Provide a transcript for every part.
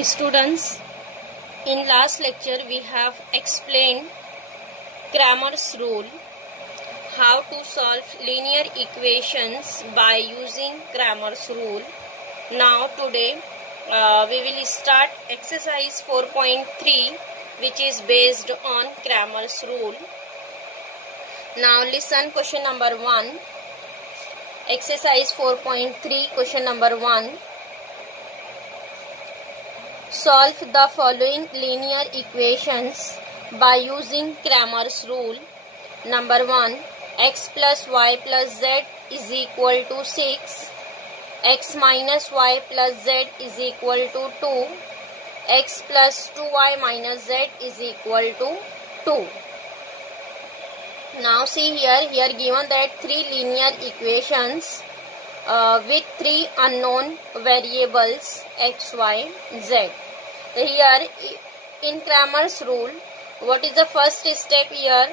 Students, in last lecture we have explained Cramer's rule, how to solve linear equations by using Cramer's rule. Now today we will start exercise 4.3, which is based on Cramer's rule. Now listen question number 1. Exercise 4.3, question number 1. Solve the following linear equations by using Cramer's rule. Number 1. X plus y plus z is equal to 6. X minus y plus z is equal to 2. X plus 2y minus z is equal to 2. Now see here given that 3 linear equations with 3 unknown variables x, y, z. Here in Cramer's rule, what is the first step here?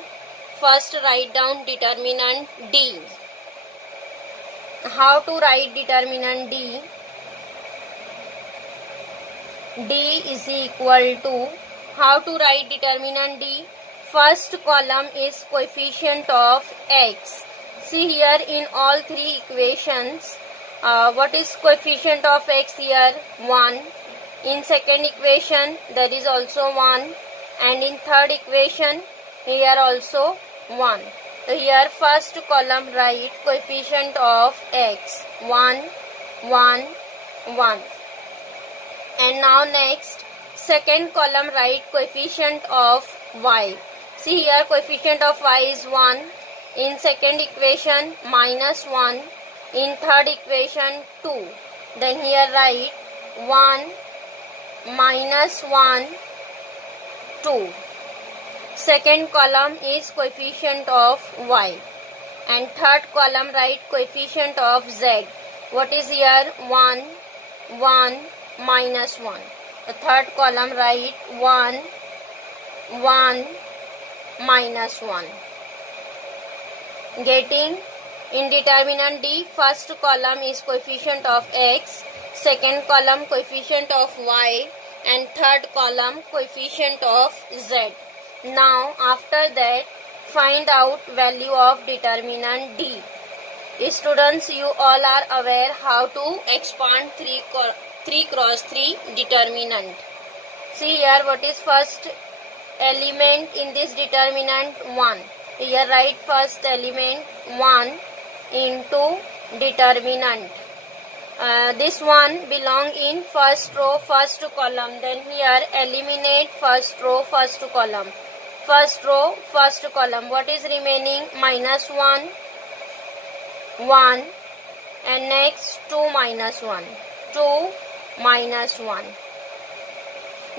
First write down determinant D. How to write determinant D? D is equal to, how to write determinant D? First column is coefficient of x. See here in all 3 equations, what is coefficient of x here? 1. In second equation there is also 1, and in third equation here also 1. So here first column write coefficient of x 1, 1, 1. And now next second column write coefficient of y. See here coefficient of y is 1. In second equation minus 1. In third equation 2. Then here write 1 minus 1, 2. Second column is coefficient of y. And third column write coefficient of z. What is here? 1, 1, minus 1. The third column write 1, 1, minus 1. Getting? In determinant D, first column is coefficient of x, second column coefficient of y, and third column coefficient of z. Now after that find out value of determinant D. Students, you all are aware how to expand 3 cross 3 determinant. See here what is first element in this determinant? 1. Here write first element 1 into determinant. This one belong in first row, first column. Then here eliminate first row, first column. First row, first column. What is remaining? Minus 1, 1. And next 2 minus 1. 2 minus 1.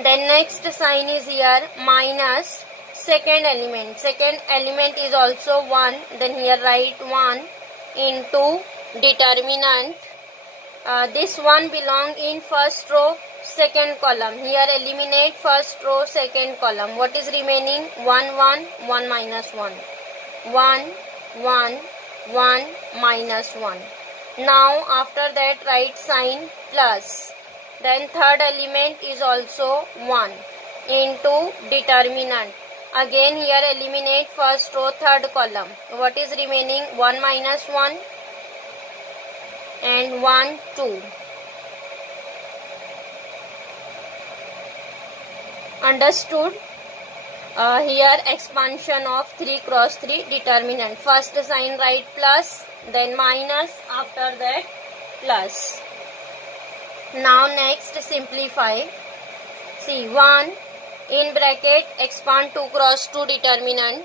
Then next sign is here minus second element. Second element is also 1. Then here write 1 into determinant. This one belong in first row, second column. Here eliminate first row, second column. What is remaining? 1, 1, 1 minus 1. 1, 1, 1 minus 1. Now after that write sign plus. Then third element is also 1 into determinant. Again here eliminate first row, third column. What is remaining? 1 minus 1 and 1, 2. Understood? Here expansion of 3 cross 3 determinant. First sign write plus, then minus, after that plus. Now next simplify. See 1 in bracket expand 2 cross 2 determinant.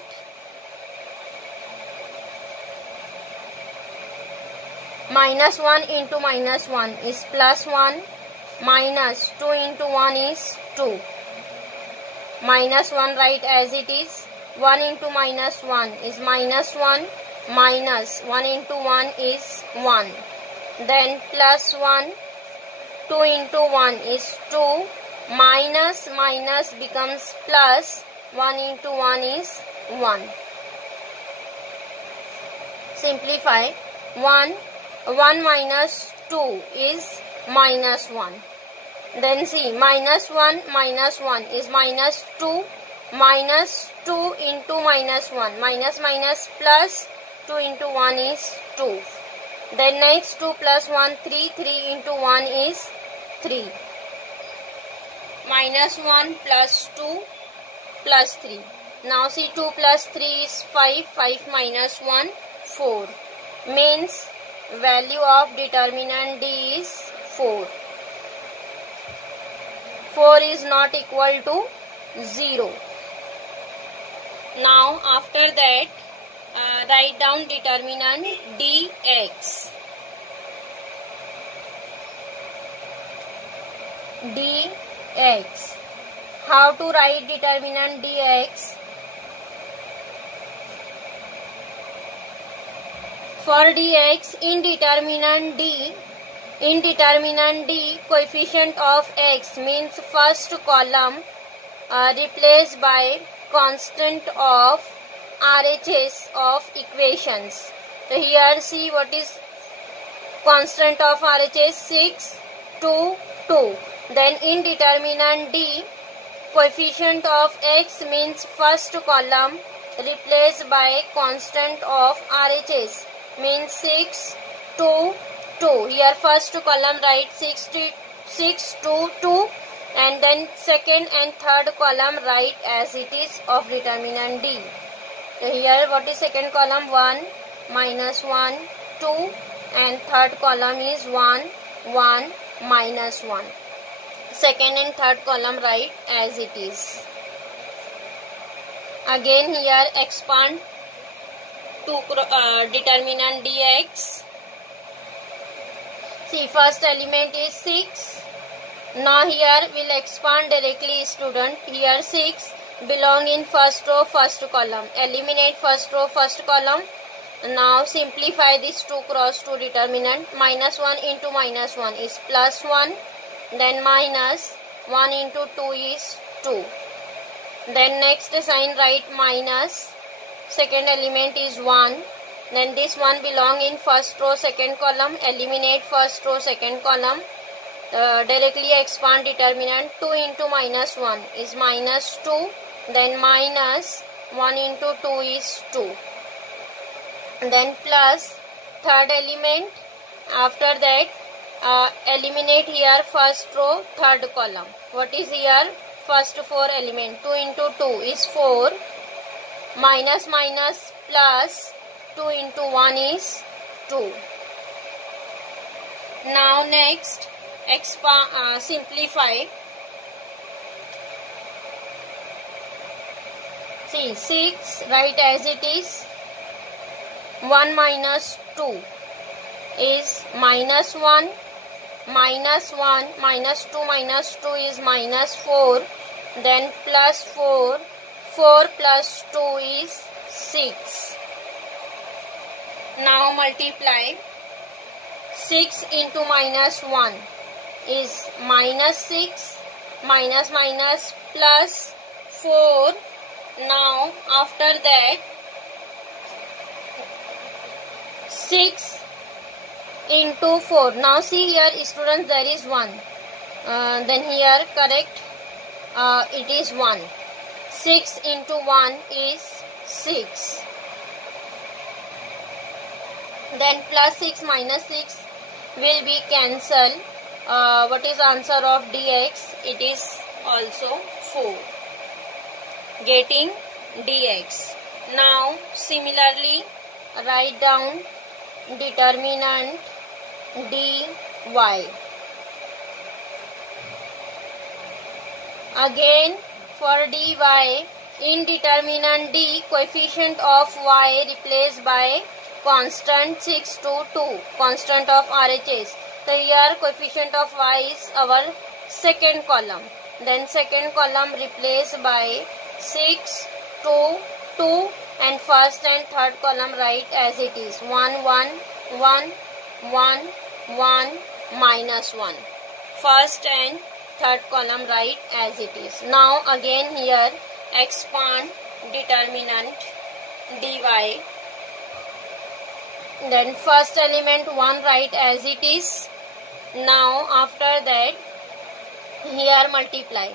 Minus 1 into minus 1 is plus 1. Minus 2 into 1 is 2. Minus 1 write as it is. 1 into minus 1 is minus 1. Minus 1 into 1 is 1. Then plus 1. 2 into 1 is 2. Minus minus becomes plus. 1 into 1 is 1. Simplify. 1 minus 2 is minus 1. Then see, minus 1 is minus 2. Minus 2 into minus 1. Minus minus plus 2 into 1 is 2. Then next 2 plus 1, 3. 3 into 1 is 3. Minus 1 plus 2 plus 3. Now see, 2 plus 3 is 5. 5 minus 1, 4. Means value of determinant D is 4. 4 is not equal to 0. Now after that, write down determinant dx. dx. How to write determinant dx? For dx, in determinant D, coefficient of x means first column replaced by constant of RHS of equations. So here see what is constant of RHS, 6, 2, 2. Then in determinant D, coefficient of x means first column replaced by constant of RHS means 6, 2, 2. Here first column write 6, 2, 2, and then second and third column write as it is of determinant D. So here what is second column? 1, minus 1, 2, and third column is 1, 1, minus 1. Second and third column write as it is. Again here expand to determinant dx. See, first element is 6. Now here we'll expand directly, student. Here 6 belong in first row, first column. Eliminate first row, first column. Now simplify this 2 cross 2 determinant. Minus 1 into minus 1 is plus 1. Then minus 1 into 2 is 2. Then next sign write minus. Second element is 1. Then this one belong in first row, second column. Eliminate first row, second column. Directly expand determinant. 2 into minus 1 is minus 2. Then minus 1 into 2 is 2. Then plus third element. After that eliminate here first row, third column. What is here? First 4 element. 2 into 2 is 4. Minus minus plus 2 into 1 is 2. Now next simplify. See, 6 write as it is. 1 minus 2 is minus 1. Minus 1 minus 2 minus 2 is minus 4. Then plus 4. 4 plus 2 is 6. Now multiply. 6 into minus 1 is minus 6. Minus minus plus 4. Now after that 6 into 4. Now see here, students, there is 1. Then here correct, it is 1. 6 into 1 is 6. Then plus 6 minus 6 will be cancelled. What is answer of dx? It is also 4. Getting dx. Now similarly write down determinant dy. Again for dy, in determinant D, coefficient of y replaced by constant 6 to 2, constant of RHS. So here coefficient of y is our second column. Then second column replaced by 6, 2, 2, and first and third column write as it is. 1, 1, 1, 1, 1, minus 1. First and third column write as it is. Now again here expand determinant dy. Then first element 1 write as it is. Now after that Here multiply.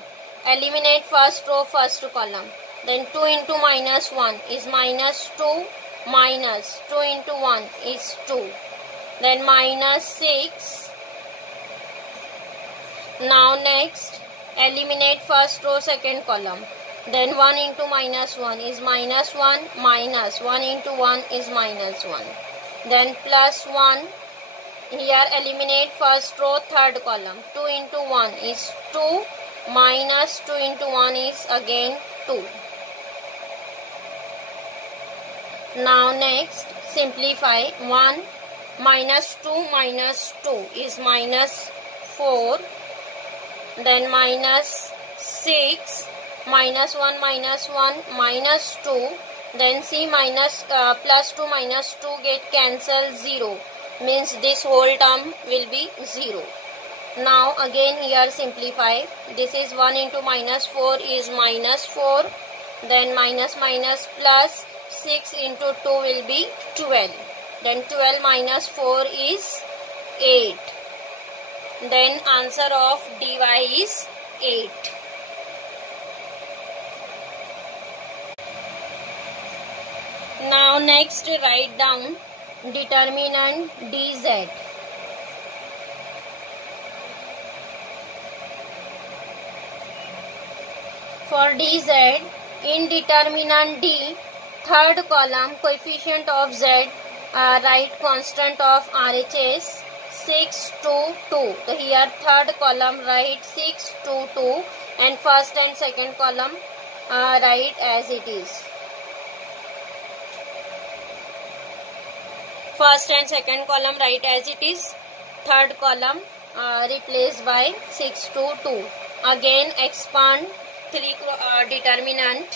Eliminate first row, first column. Then 2 into minus 1 is minus 2, minus 2 into 1 is 2. Then minus 6. Now next, eliminate first row, second column. Then 1 into minus 1 is minus 1, minus 1 into 1 is minus 1. Then plus 1. Here eliminate first row, third column. 2 into 1 is 2, minus 2 into 1 is again 2. Now next, simplify. 1 minus 2 is minus 4. Then minus 6, minus 1 minus 2. Then see minus plus 2 minus 2 get cancelled, 0. Means this whole term will be 0. Now again here simplify. This is 1 into minus 4 is minus 4. Then minus plus 6 into 2 will be 12. Then 12 minus 4 is 8. Then answer of dy is 8. Now next write down determinant dz. For dz, in determinant d, third column coefficient of z, write constant of RHS 6 to 2. So here third column write 6 to 2 and first and second column write as it is. First and second column write as it is. Third column replaced by 6 to 2. Again expand determinant.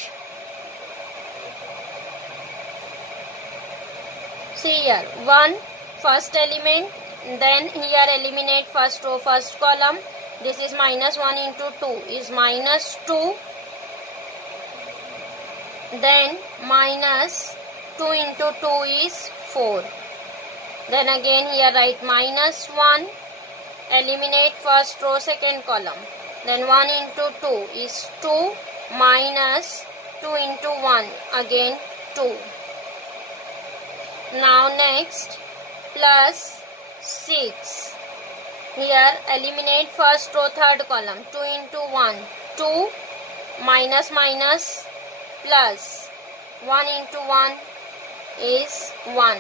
See here 1 first element. Then here eliminate first row, first column. This is minus 1 into 2 is minus 2. Then minus 2 into 2 is 4. Then again here write minus 1. Eliminate first row, second column. Then 1 into 2 is 2. Minus 2 into 1 again 2. Now next plus 6. Here eliminate first row, third column. 2 into 1 2. Minus plus 1 into 1 is 1.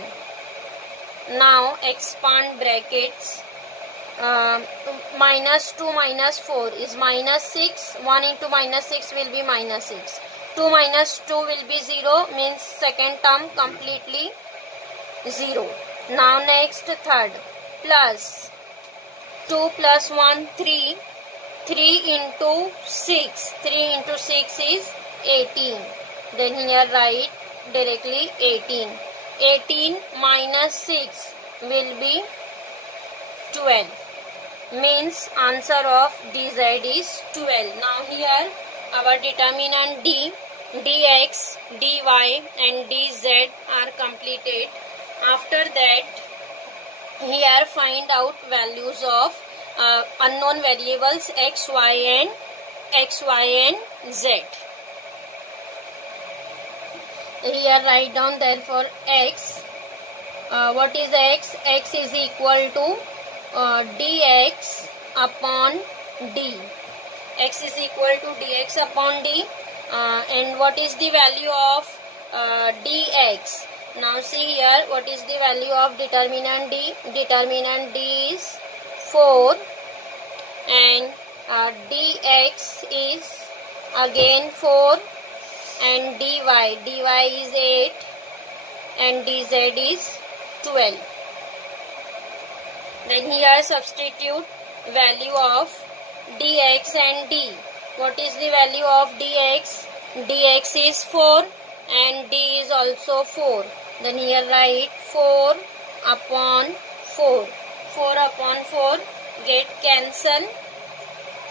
Now expand brackets. Minus 2 minus 4 is minus 6. 1 into minus 6 will be minus 6. 2 minus 2 will be 0. Means second term completely 0. Now next third. Plus 2 plus 1 3. 3 into 6. 3 into 6 is 18. Then here write directly 18. 18 minus 6 will be 12. Means answer of dz is 12. Now here our determinant d, dx, dy and dz are completed. After that here find out values of unknown variables x, y and z. Here write down therefore x. What is x? X is equal to dx upon d. X is equal to dx upon d. And what is the value of dx? Now see here what is the value of determinant d. Determinant d is 4 and dx is again 4 and dy is 8 and dz is 12. Then here substitute value of dx and d. What is the value of dx? Dx is 4 and d is also 4. Then here write 4 upon 4. 4 upon 4 get cancel.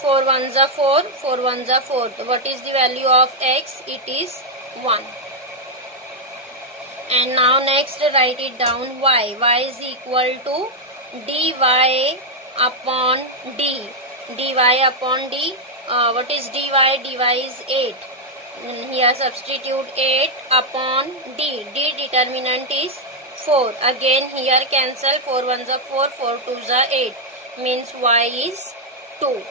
4 ones are 4, 4 ones are 4. What is the value of x? It is 1. And now next write it down y. Y is equal to dy upon d. dy upon d. What is dy? dy is 8. Here substitute 8 upon d. D determinant is 4. Again here cancel. 4 ones are 4, 4 twos are 8. Means y is 2.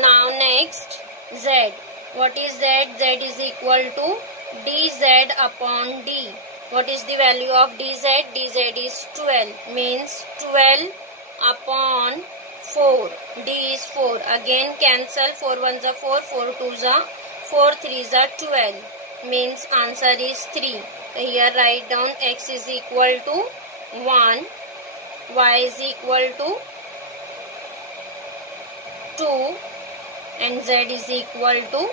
Now next z. What is z? Z is equal to dz upon d. What is the value of dz? dz is 12. Means 12 upon 4. D is 4. Again cancel. 4 ones are 4, 4 twos are 4, 3s are 12. Means answer is 3. So here write down x is equal to 1, y is equal to 2 and z is equal to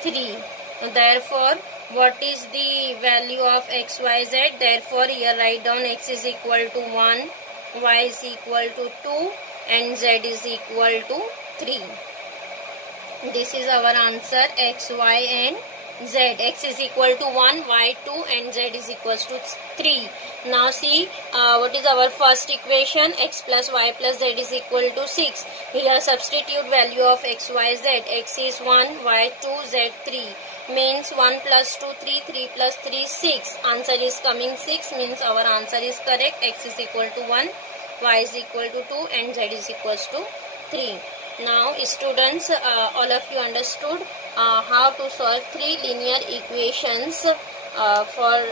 3. So therefore, what is the value of x, y, z? Therefore, here write down x is equal to 1, y is equal to 2 and z is equal to 3. This is our answer, x, y and z. X is equal to 1, y 2 and z is equal to 3. Now see what is our first equation, x plus y plus z is equal to 6. Here substitute value of x, y, z. X is 1, y 2, z 3. Means 1 plus 2, 3, 3 plus 3, 6. Answer is coming 6, means our answer is correct. X is equal to 1, y is equal to 2 and z is equal to 3. Now students, all of you understood how to solve 3 linear equations for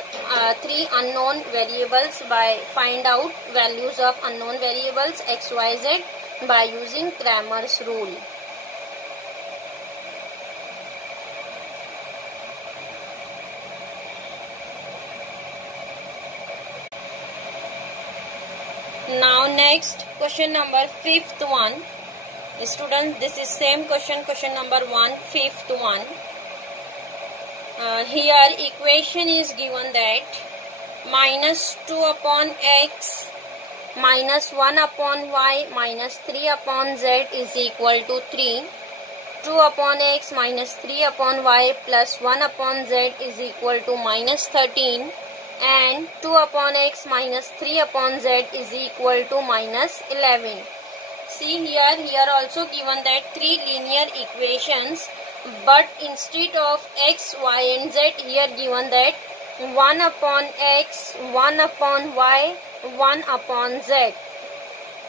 3 unknown variables by find out values of unknown variables x, y, z by using Cramer's rule. Now next question number 5th one. Students, this is same question, question number 1, 5th one. Here equation is given that minus 2 upon x minus 1 upon y minus 3 upon z is equal to 3. 2 upon x minus 3 upon y plus 1 upon z is equal to minus 13. And 2 upon x minus 3 upon z is equal to minus 11. See here also given that 3 linear equations, but instead of x, y and z, here given that 1 upon x, 1 upon y, 1 upon z.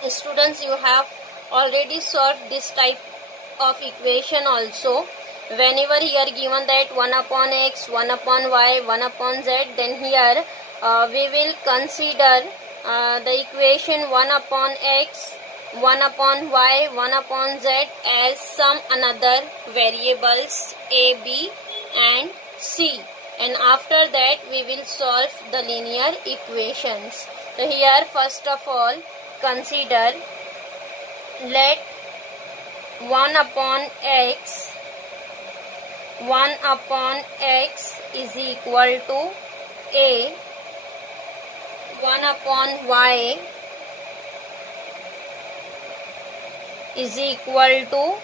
Students, you have already solved this type of equation also. Whenever here given that 1 upon x, 1 upon y, 1 upon z, then here we will consider the equation 1 upon x, 1 upon y, 1 upon z as some another variables a, b and c. And after that we will solve the linear equations. So here first of all consider, let 1 upon x, 1 upon x is equal to a, 1 upon y is equal to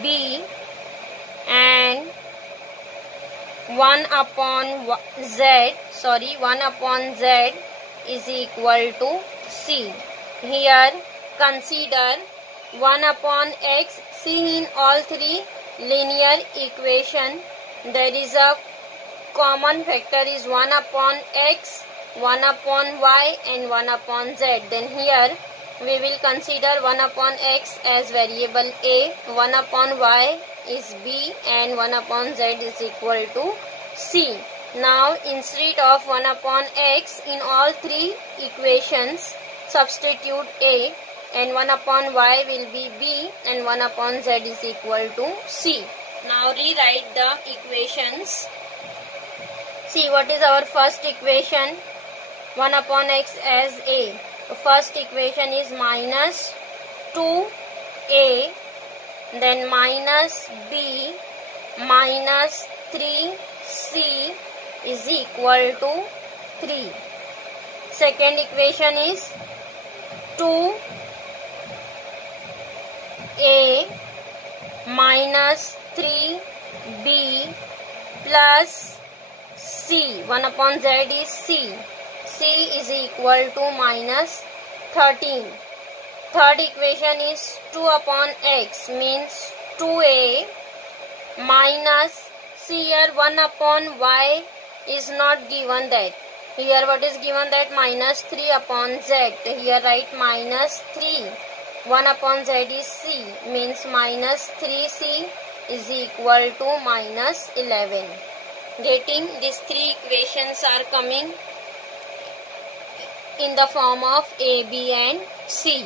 b and 1 upon z is equal to c. Here consider 1 upon x. See, in all 3 linear equation there is a common factor is 1 upon x, 1 upon y and 1 upon z. Then here we will consider 1 upon x as variable a, 1 upon y is b and 1 upon z is equal to c. Now instead of 1 upon x, in all 3 equations substitute a and 1 upon y will be b and 1 upon z is equal to c. Now rewrite the equations. See, what is our first equation? 1 upon x as a. The first equation is minus 2a, then minus b minus 3c is equal to 3. Second equation is 2a minus 3b plus c. 1 upon z is c. C is equal to minus 13. Third equation is 2 upon x means 2a minus, see here 1 upon y is not given that. Here what is given that minus 3 upon z. Here write minus 3. 1 upon z is c means minus 3c is equal to minus 11. Getting these three equations are coming in the form of a, b and c.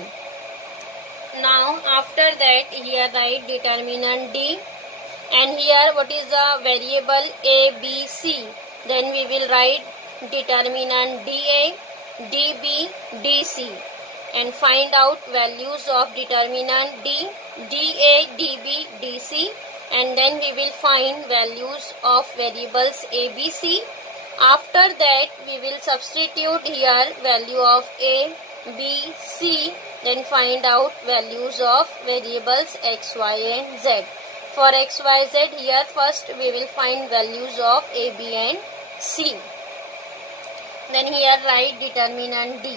Now after that here write determinant d, and here what is the variable a, b, c. Then we will write determinant dA, dB, dC and find out values of determinant d, dA, dB, dC, and then we will find values of variables a, b, c. After that we will substitute here value of a, b, c, then find out values of variables x, y and z. For x, y, z here first we will find values of a, b and c. Then here write determinant d.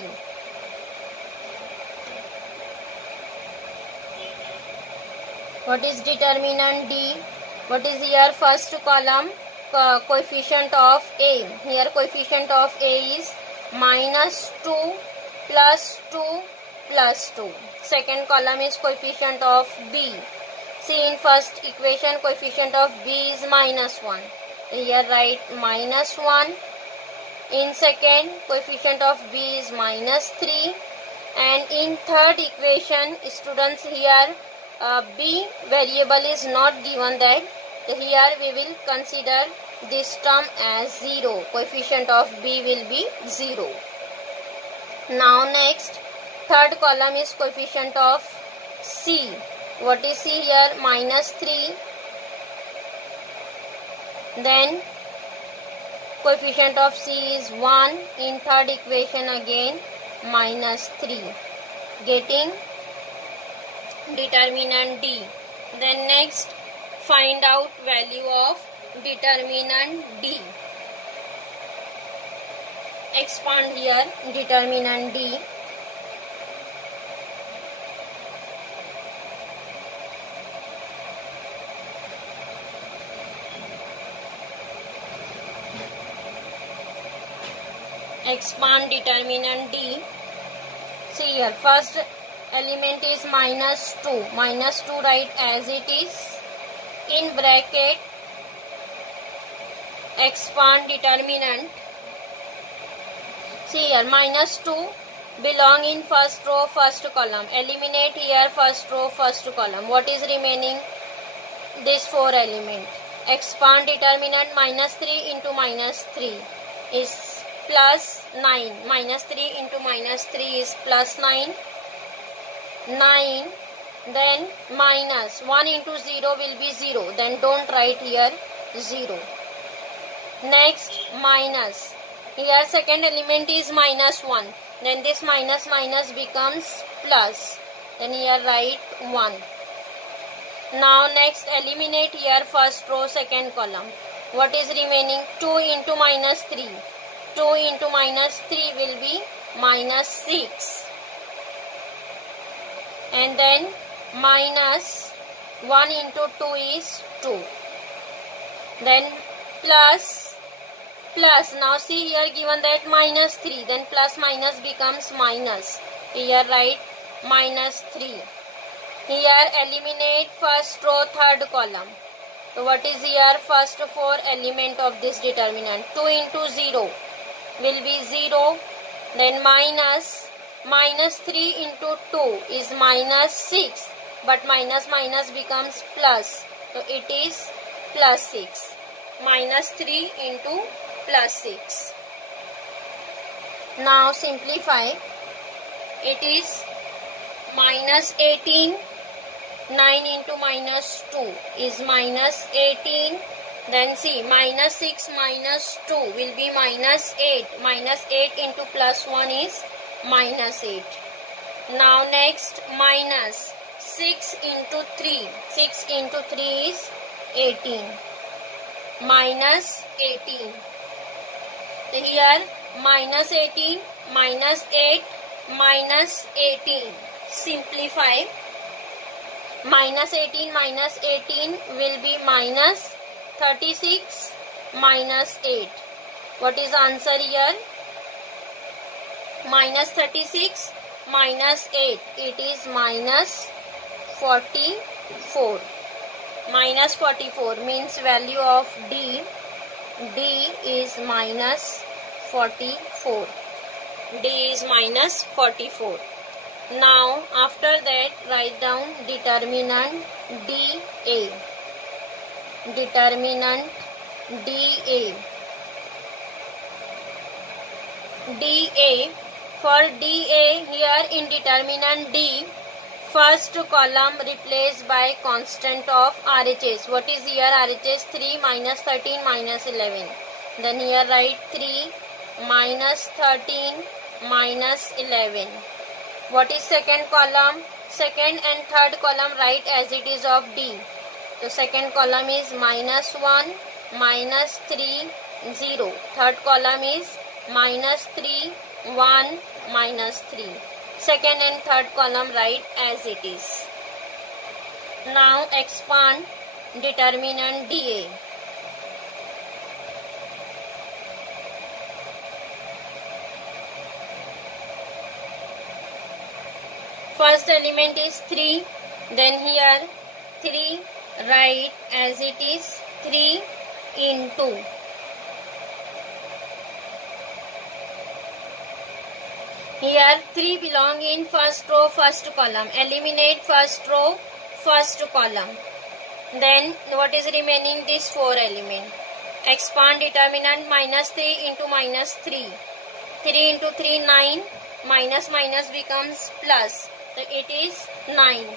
What is determinant d? What is here first column? Coefficient of a. Here coefficient of a is minus 2 plus 2 plus 2. Second column is coefficient of b. See in first equation coefficient of b is minus 1. Here write minus 1. In second coefficient of b is minus 3. And in third equation students here b variable is not given that. Here we will consider this term as 0. Coefficient of b will be 0. Now next third column is coefficient of c. What is c here? Minus 3. Then coefficient of c is 1. In third equation again minus 3. Getting determinant d. Then next find out value of determinant d. Expand here determinant d. Expand determinant d. See here first element is minus 2. Minus 2 write as it is. In bracket expand determinant. See here minus 2 belong in first row first column. Eliminate here first row first column. What is remaining? This 4 element. Expand determinant minus 3 into minus 3 is plus 9. Minus 3 into minus 3 is plus 9. 9. Then minus 1 into 0 will be 0. Then don't write here 0. Next minus. Here second element is minus 1. Then this minus minus becomes plus. Then here write 1. Now next eliminate here first row second column. What is remaining? 2 into minus 3. 2 into minus 3 will be minus 6. And then minus 1 into 2 is 2. Then plus. Now see here given that minus 3. Then plus minus becomes minus. Here write minus 3. Here eliminate first row third column. So what is here first 4 element of this determinant? 2 into 0 will be 0. Then minus 3 into 2 is minus 6. But minus minus becomes plus. So it is plus 6. Minus 3 into plus 6. Now simplify. It is minus 18. 9 into minus 2 is minus 18. Then see minus 6 minus 2 will be minus 8. Minus 8 into plus 1 is minus 8. Now next minus 6 into 3. 6 into 3 is 18. Minus 18. So here minus 18, minus 8, minus 18. simplify. Minus 18 will be minus 36 minus 8. What is the answer here? Minus 36 minus 8. It is minus 44. Minus 44 means value of D. D is minus 44. D is minus 44. Now after that write down determinant dA. Determinant dA. dA. For dA here in determinant D, first column replaced by constant of RHS. What is here RHS? 3 minus 13 minus 11. Then here write 3 minus 13 minus 11. What is second column? Second and third column write as it is of D. So second column is minus 1, minus 3, 0. Third column is minus 3, 1, minus 3. Second and third column write as it is. Now expand determinant dA. First element is 3. Then here 3 write as it is 3 into. Here 3 belong in first row, first column. Eliminate first row, first column. Then what is remaining? This 4 element. Expand determinant minus 3 into minus 3. 3 into 3, 9. Minus minus becomes plus. So it is 9.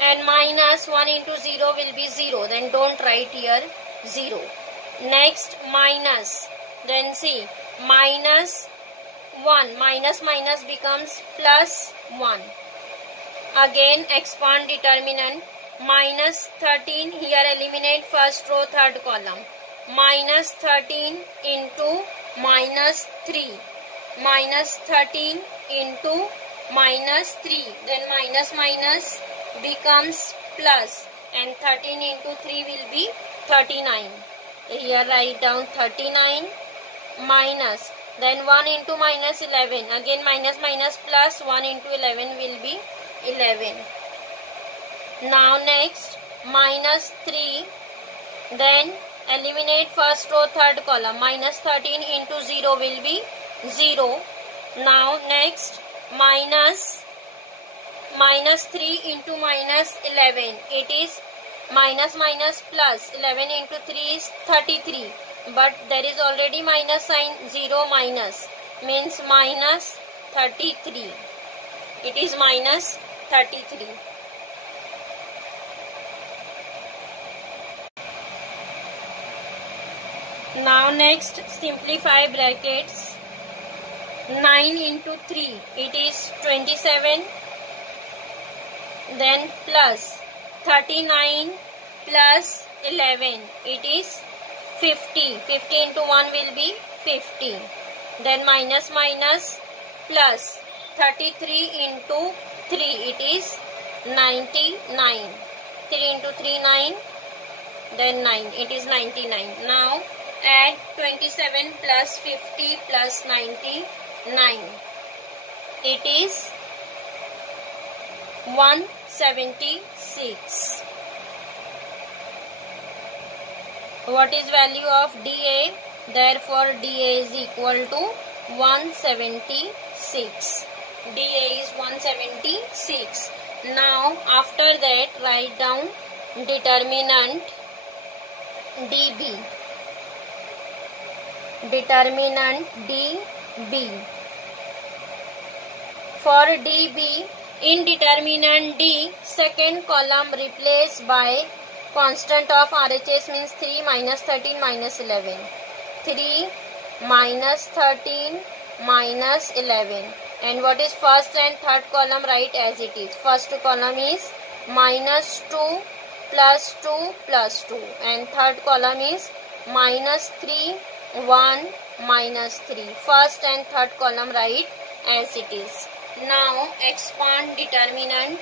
And minus 1 into 0 will be 0. Then don't write here 0. Next minus. Then see minus 1. Minus minus becomes plus 1. Again expand determinant. Minus 13. Here eliminate first row, third column. Minus 13 into minus 3. Minus 13 into minus 3. Then minus minus becomes plus. And 13 into 3 will be 39. Here write down 39 minus. Then 1 into minus 11. Again minus minus plus 1 into 11 will be 11. Now next minus 3. Then eliminate first row, third column. Minus 13 into 0 will be 0. Now next minus 3 into minus 11. It is minus minus plus. 11 into 3 is 33. But there is already minus sign. 0 minus means minus 33. It is minus 33. Now next simplify brackets. 9 into 3, it is 27. Then plus 39 plus 11, it is 50. 50 into 1 will be 50. Then minus minus plus 33 into 3, it is 99. 3 into 3, 9. Then 9, it is 99. Now add 27 plus 50 plus 99. It is 176. What is value of dA? Therefore dA is equal to 176. dA is 176. Now after that write down determinant dB. Determinant dB. For dB, in determinant D, second column replaced by constant of RHS means 3 minus 13 minus 11. 3 minus 13 minus 11. And what is first and third column? Write as it is. First column is minus 2 plus 2 plus 2. And third column is minus 3, 1, minus 3. First and third column write as it is. Now expand determinant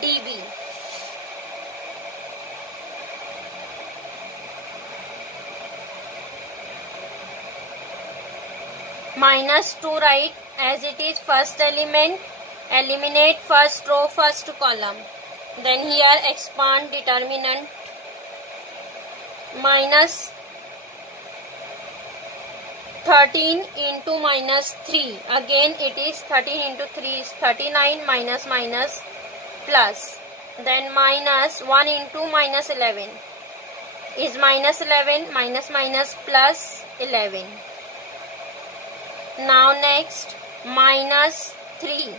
dB. -2 write as it is first element. Eliminate first row, first column. Then here expand determinant -13 into -3. Again it is 13 into 3 is 39, minus plus. Then -1 into -11 is -11, minus plus 11. Now next -3.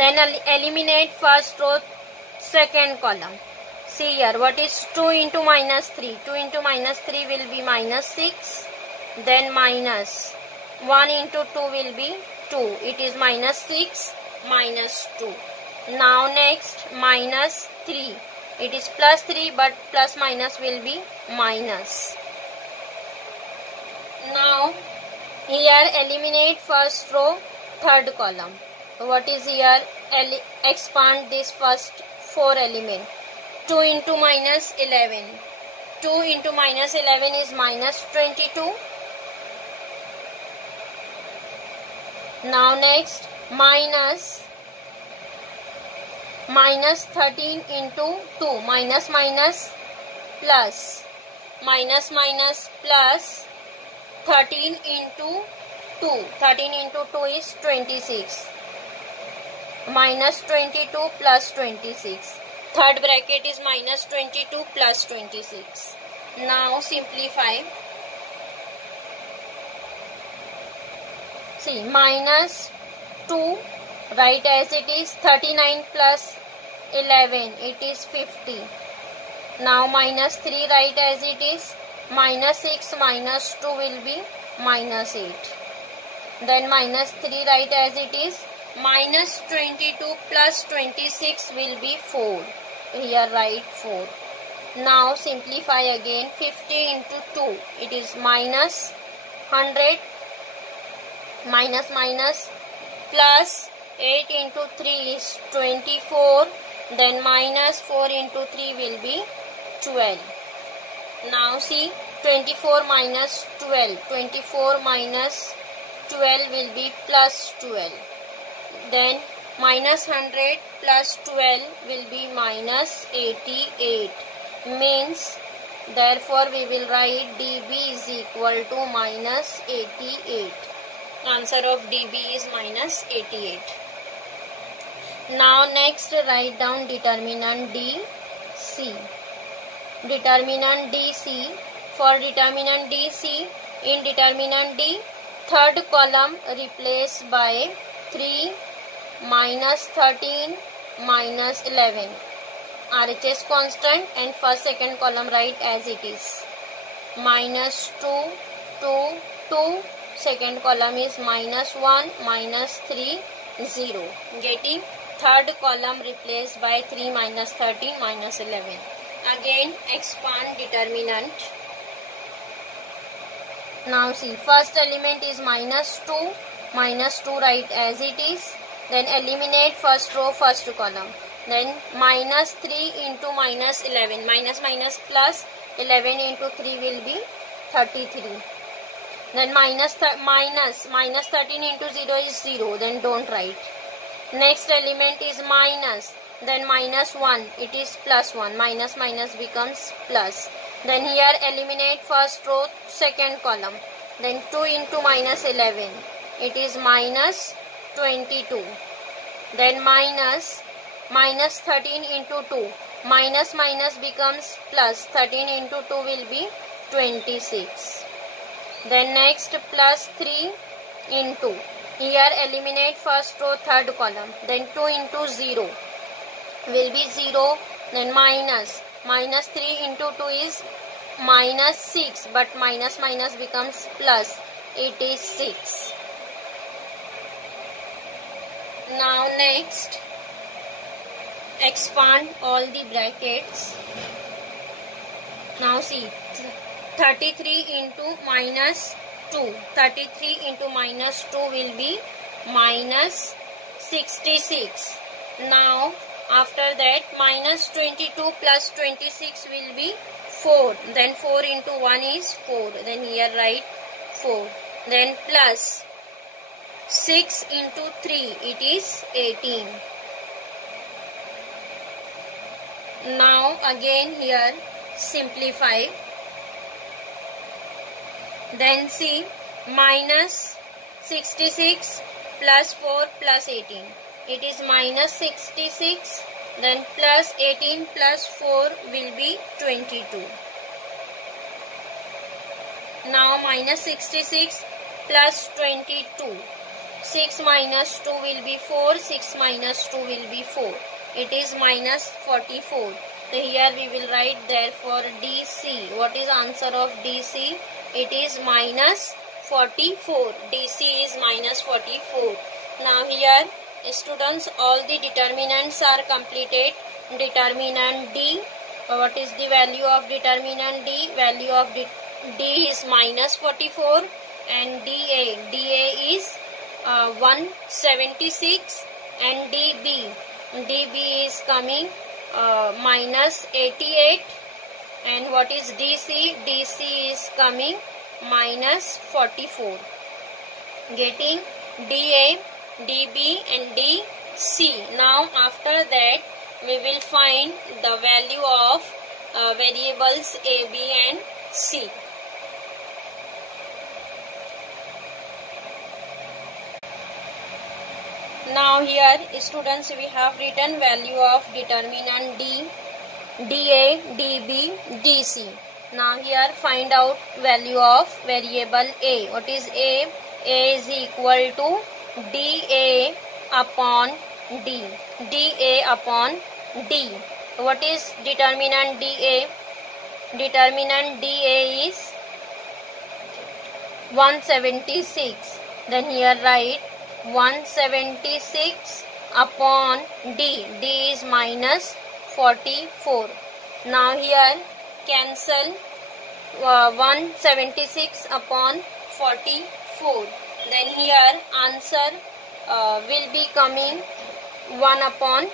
Then eliminate first row, second column. See here, what is 2 into -3? 2 into -3 will be -6. Then -1 into 2 will be 2. It is -6, -2. Now next -3. It is +3, but plus minus will be minus. Now here eliminate first row, third column. What is here? Expand this first 4 element. 2 into -11. 2 into -11 is -22. Now next -13 into 2. Minus plus. Minus plus 13 into 2. 13 into 2 is 26. -22 plus 26. Third bracket is -22 plus 26. Now simplify. See, -2 write as it is. 39 plus 11, it is 50. Now -3 write as it is. -6 minus 2 will be -8. Then -3 write as it is. -22 plus 26 will be 4. Here write 4. Now simplify again. 50 into 2. It is -100. Minus plus 8 into 3 is 24. Then -4 into 3 will be 12. Now see, 24 minus 12. 24 minus 12 will be plus 12. Then -100 plus 12 will be -88. Means, therefore we will write dB is equal to -88. Answer of dB is -88. Now next write down determinant DC. Determinant DC. For determinant DC, in determinant D, third column replace by 3, -13, -11. RHS constant, and first second column write as it is. -2, 2, 2. Second column is -1, -3, 0. Getting third column replaced by 3, -13, -11. Again expand determinant. Now see, first element is -2. -2 write as it is. Then eliminate first row, first column. Then -3 into -11. Minus plus 11 into 3 will be 33. Then -13 into 0 is 0. Then don't write. Next element is minus. Then -1. It is +1. Minus becomes plus. Then here eliminate first row, second column. Then 2 into -11. It is -22. Then -13 into 2. Minus becomes plus. 13 into 2 will be 26. Then next +3 into. Here eliminate first row, third column. Then 2 into 0 will be 0. Then -3 into 2 is -6. But minus becomes plus. It is 6. Now next expand all the brackets. Now see, 33 into 2. 33 into minus 2 will be minus 66. Now after that minus 22 plus 26 will be 4. Then 4 into 1 is 4. Then here write 4. Then plus 6 into 3, it is 18. Now again here simplify. Then see, minus 66 plus 4 plus 18. It is minus 66. Then plus 18 plus 4 will be 22. Now minus 66 plus 22. 6 minus 2 will be 4. 6 minus 2 will be 4. It is minus 44. So here we will write therefore DC. What is answer of DC? It is minus 44. DC is minus 44. Now here students, all the determinants are completed. Determinant D. What is the value of determinant D? Value of D is minus 44 and DA. DA is 176 and DB is coming minus 88. And what is DC? DC is coming minus 44. Getting DA, DB and DC. Now after that we will find the value of variables A, B and C. Now here students, we have written value of determinant D, DA, DB, DC. Now here find out value of variable A. What is A? A is equal to DA upon D. DA upon D. What is determinant DA? Determinant DA is 176. Then here write 176 upon D. D is minus 44. Now here cancel 176 upon 44. Then here answer will be coming 1 upon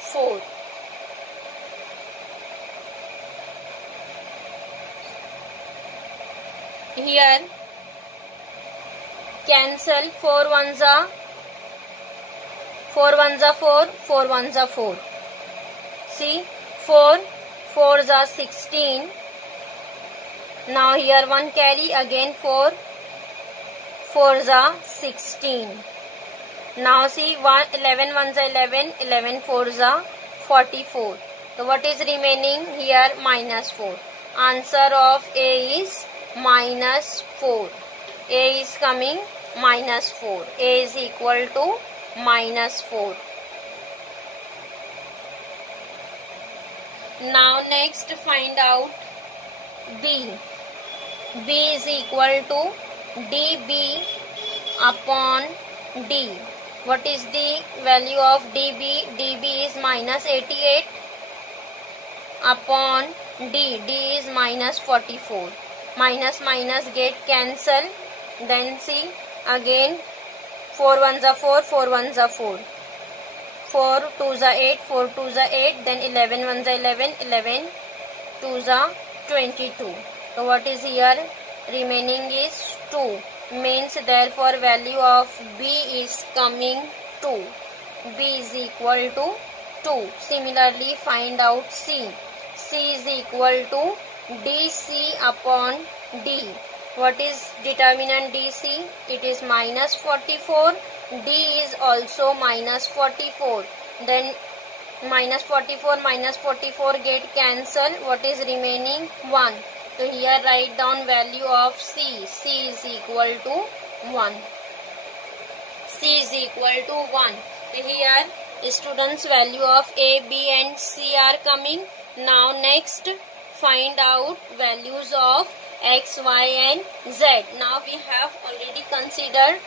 4. Here cancel 4 ones are 4 ones are 4, 4 ones are 4. See, 4 4s are 16. Now here 1 carry, again 4 4s are 16. Now see, 11 ones are 11, 11 4s are 44. So what is remaining here? Minus 4. Answer of A is minus 4. A is coming minus 4. A is equal to minus 4. Now next find out B. B is equal to DB upon D. What is the value of DB? DB is minus 88 upon D. D is minus 44. Minus minus get cancel. Then see, again 4 ones are 4, 4 ones are 4. 4 2s are 8, 4 2s are 8. Then 11 ones are 11, 11 2s are 22. So what is here? Remaining is 2. Means therefore value of B is coming 2. B is equal to 2. Similarly find out C. C is equal to DC upon D. What is determinant DC? It is minus 44. D is also minus 44. Then minus 44 get cancel. What is remaining? 1. So here write down value of C. C is equal to 1. C is equal to 1. So here students value of A, B and C are coming. Now next find out values of X, Y and Z. Now we have already considered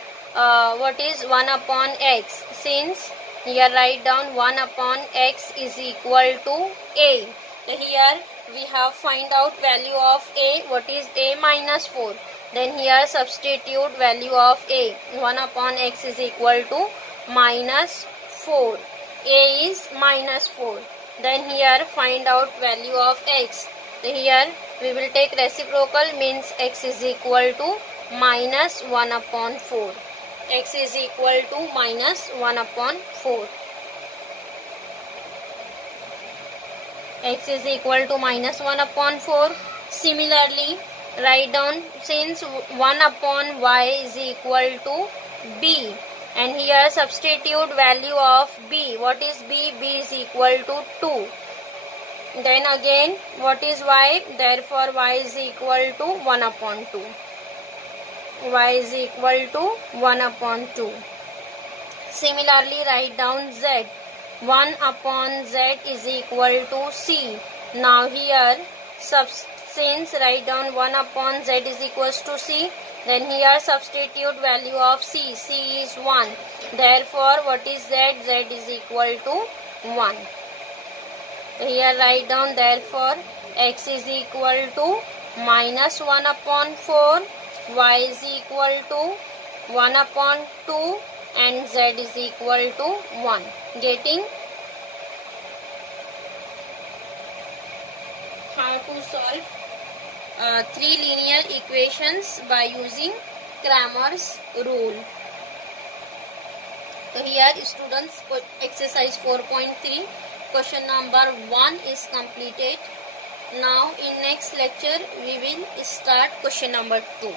what is 1 upon X. Since here write down 1 upon X is equal to A. So here we have find out value of A. What is A? Minus 4. Then here substitute value of a. 1 upon x is equal to minus 4. A is minus 4. Then here find out value of x. So here we will take reciprocal, means x is equal to minus 1 upon 4. X is equal to minus 1 upon 4. X is equal to minus 1 upon 4. Similarly, write down, since 1 upon y is equal to b, and here substitute value of b. What is b? B is equal to 2. Then again, what is y? Therefore y is equal to 1 upon 2. Y is equal to 1 upon 2. Similarly, write down z. 1 upon z is equal to c. Now here, since write down 1 upon z is equals to c, then here substitute value of c. C is 1. Therefore, what is z? Z is equal to 1. Here write down, therefore x is equal to minus 1 upon 4, y is equal to 1 upon 2, and z is equal to 1. Getting? How to solve 3 linear equations by using Cramer's rule. So here students, exercise 4.3, question number 1 is completed. Now in next lecture we will start question number 2.